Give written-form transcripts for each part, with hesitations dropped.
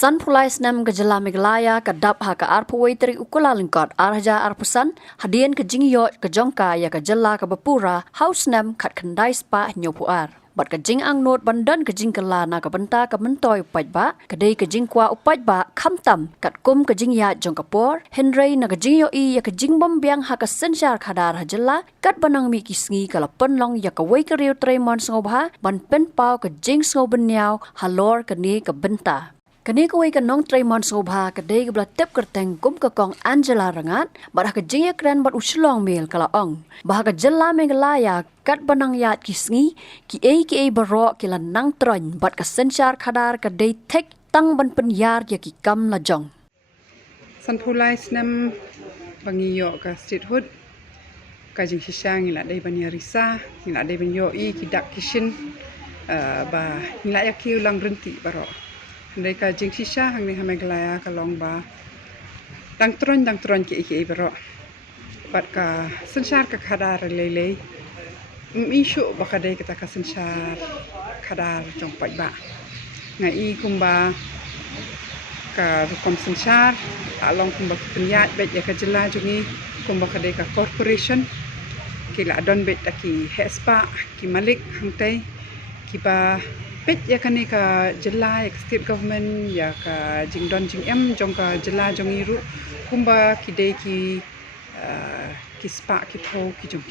San Pulai Senam Gejala Megalaya Kadap Haka Arpuway Teri Ukula Lingkot Arhaja Arpusan Hadian ke Jingyot ke Jongka Ya ke Jela ke Bapura Haus Nam Kat Kendai Spa Nyopuar Bat ke Jing Ang Not Bandan ke Jing Kela Na ke Benta ke Mentoy Upaj Ba Kedai ke Jing Kwa Upaj Ba Kamtam Kat Kum ke Jing Ya Jong Kapor Henry Na ke Jing Yoi Ya ke Jing Bombiang Haka Sensyar Khadar Hajela Kat Banang Mi Kisngi Kala Penlong Ya ke Wei ke Riu Tremon Sengobha Ban Pen Pau ke Jing Sengobenyau Halor ke Ni ke Benta Kini kuwi ke nong Tremon Sobha kedai ke belatip kerteng kum ke kong Angela Rangat barah ke jingya keren bat uslong mil kala ong bah ke jela Megalaya kat banang yat kisngi ki barok kila nang tron bat ke sensyar khadar kedai tek tang ban penyar ya ki kam la jong San Pulai Senam bangiyo ka street hood ka jing shisang ila dai bania risa ila dai banyo ki dak kishin ba ila ya ki ulang renti barok Handai ka jing shisha hang ni Megalaya ka long ba dang tron ki bero bat ka sensyar ka khadar lele mishu ba kadai kita ka sensyar khadar jong pat ba ngai kumba ka rukom sensyar along kumba penyat bet ya ka jela jungi kumba kadai ka corporation kila adon bet ki hespa ki malik hangtai ki ba Pet ya kani ka jela ya state government ya ka jingdon jing em jong ka jela jong iru kumba kidai ki spa ki tho ki jong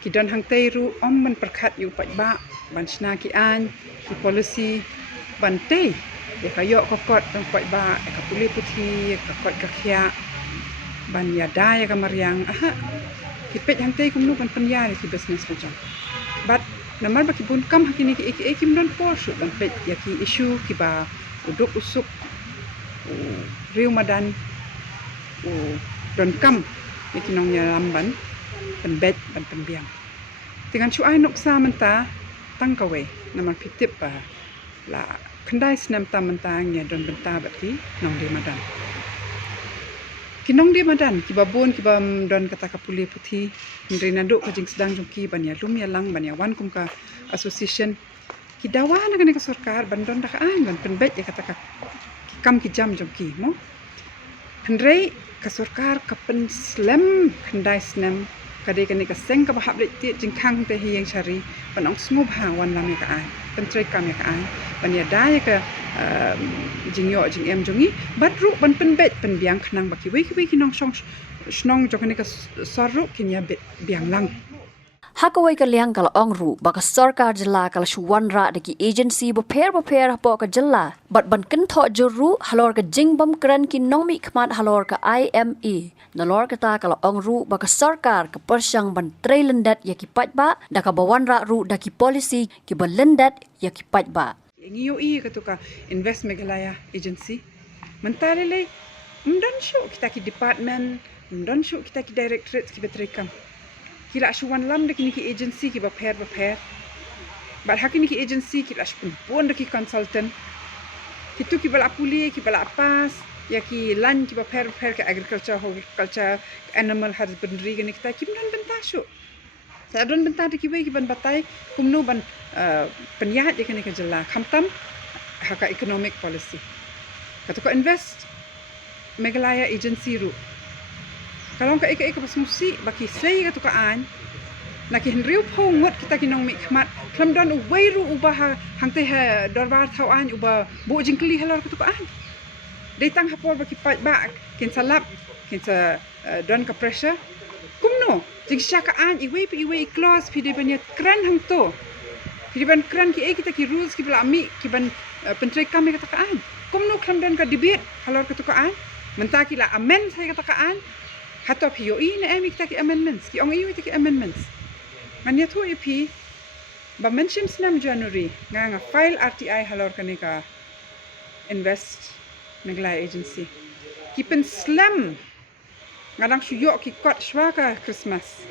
ki don hang tei ru om man perkhat yu pat ba ban sna ki an ki policy ban tei ya ka yo kokot dong pat ba ka puli puthi ka kot ka khia ban ya da ya ka mariang aha ki pet hang tei kumnu ban panya ki business ko jong but Namar baki bun kam hakini ki don por shoot dan pet ya ki issue ki ba uduk usuk riu madan don kam ki nong ya lamban pen bet ban penbiang dengan cu ai nok sa menta tang kawe namar pitip ba la kendai senam ta menta nya don benta bati nong de madan kinong di madan ki babun ki bam don kata kapuli puthi ndri naduk ka jing sedang jongki ban ya lum ya lang ban ya wan kum ka association ki dawa na ka sarkar ban don dak an ban penbet ya kata ka kam ki jam jongki mo ndrei ka sarkar ka pen slam khandai snam kadai ka ni ka seng ka bahab ti jing khang te hi yang shari ban ong smob ha wan lam ya ka an pen trek kam ya ka an ban ya da ya ka jing yo jing em jongi batru ban penbet pen biang khnang baki wi ki nong song snong jokani ka sarru kinya bet biang lang Hakawai ka liang kala ongru baka sarkar jela kala shuwanra deki agency beper hapo ka jela bat ban ken tho juru halor ka jingbam kran ki nongmi khmat halor ka IME nalor kata kala ongru baka sarkar ka persyang ban trailendat ya ki patba daka bawanra ru daki policy ki balendat ya ki patba ngiyo katuka invest Megalaya agency mentalele mdan shu kita ki department mdan shu kita ki directorate ki betrekam kila shuwan lam de ki agency ki baper bat hakini ki agency ki la pun de ki consultant kitu ki bala puli ki bala pas ya ki lan ki baper ke agriculture horticulture animal husbandry ki kita ki mdan benta shu saya don benta de ki we ki ban batai kumnu ban penyahat de ki jela khamtam haka economic policy katuka invest Megalaya agency ru kalau ka ika pas musi baki sei ka tukaan naki henriu pongot kita kinong mi khmat klam don uweiru ubah hangte ha dorbar thawan uba bu jingkli halor ka tukaan detang hapor baki pat ba kin salap kin sa don ka pressure kumno jing syakaan iwe clause pide banya kran hangto pide ban kran ki kita ki rules ki bla mi ki ban pentrek kami ka tukaan kumno klam don ka debate halor ka tukaan mentaki la amend saya katakan hatop hioi na emi kita ki amendments ki ong iwi ki amendments manya tu ipi ba mention snam January nga file RTI halor kanika invest Megalaya agency ki pen slam ngadang suyo ki kot shwaka Christmas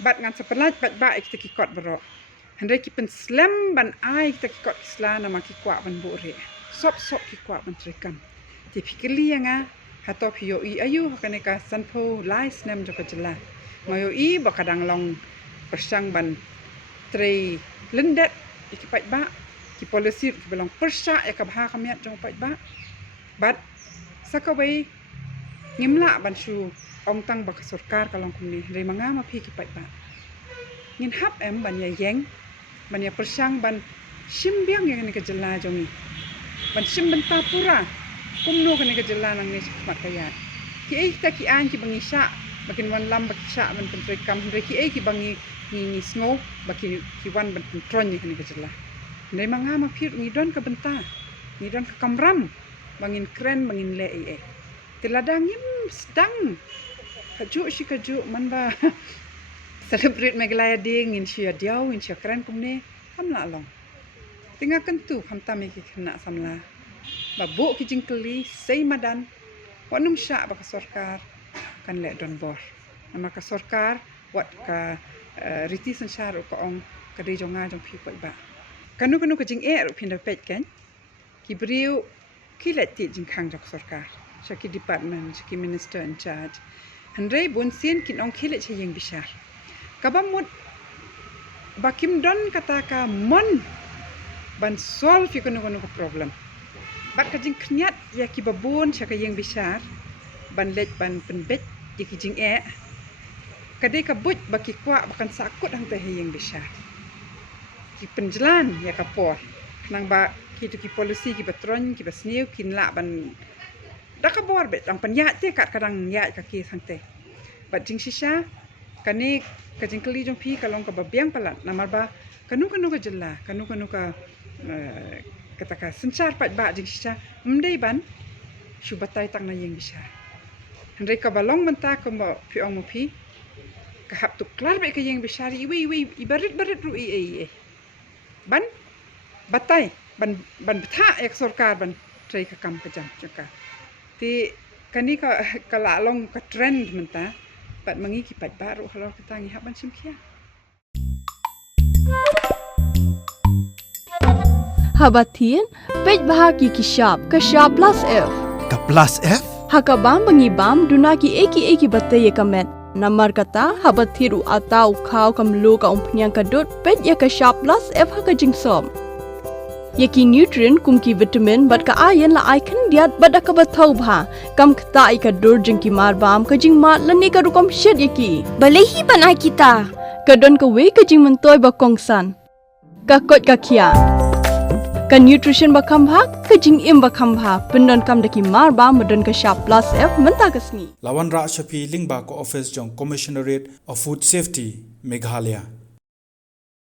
bat ngan sepelat bat ba kita ki kot bro handai ki pen slam ban ai kita ki kot slana ma ki kwa ban bore sop ki kwa ban trekam typically nga hatop hioi ayu kanika San Pulai Senam joka jela ngoyo bakadang long persang ban trei lendet ikipat ba ki policy ki belong persya ya ka bha kamiat jong pai ba bat sakawai ngimla ban shu ong tang ba sarkar kalong kumni re manga ma phi ki pai ba ngin hap em ban ya yeng ban ya persyang ban simbiang yang ni ke jela jongi ban sim benta pura kumno ke ni ke jela nang ni mat kaya ki ai ta ki an ki bangi sha bakin wan lam bak sha ban pentri kam re ki ai ki bangi ni snow bakin ki wan ban tron ni ke ni ke jela re manga ma phi ni don ke benta ni don ke kamram bangin kren bangin le ai tiladang yim sedang kaju man ba celebrate Meghalaya Day ngin sia diau ngin sia keren kumne kam la long tinga kentu kam tami ki kena samla babu ki jingkeli sei madan wanum sya ba sarkar kan le don bor nama ka sarkar wat ka riti sanchar ko ong ka de jonga jong pi ba kanu ka jing ru pinda pet kan ki briu ki le ti jing khang jok sarkar Shaki department, Shaki minister in charge. Handrai bunsin kin ong kilit siya yung bishar. Kabamut bakim don kata ka mon ban solve yung kuno problem. Bat ka jing knyat ya ki babun siya ka yung bishar ban let ban penbet di ki jing kadai ka but baki kwa bakan sakut ang tahi yung bishar. Ki penjelan ya ka por. Nang ba ki tu ki policy ki batron ki basniu kin la ban dak bor bet ang panyat te kat kadang ya ka ki sangte bat jing shisha kani ka jing kali jong pi kalong ka babiang palat namar ba kanu ka jella kanu ka kata ka sencar pat ba jing shisha mdei ban shubatai tang na yeng bisha handai ka balong menta ko mo pi ong mo pi ka hap tu klar be ka yeng bisha iwi ibarit ru ban batai ban betha ek sarkar ban trai ka kam ka jam jaka ti kani ka kalalong ka trend menta pat mangi ki pat baru halor kita ngi haban simkia Habatin pej bahagi ki shop ka shop plus f ka plus f hakabam mangi bam duna ki eki batai kamet namar kata habathiru atau khau kamlu ka umpnyang ka dot pej ya ka shop plus f ha ka jingsom Yaki nutrient kumki vitamin bat ka iron la icon diat bat ka bathau bha kam khta I ka dur jing ki mar bam ka jing mat lani ka rukom shet yaki balehi banai kita ka don ka we ka jing mentoy ba kongsan ka kot ka khia ka nutrition ba kham bha ka jing im ba kham bha pendon kam daki mar bam madon ka sharp plus f menta ka sni lawan ra shapi lingba ko office jong commissionerate of food safety Meghalaya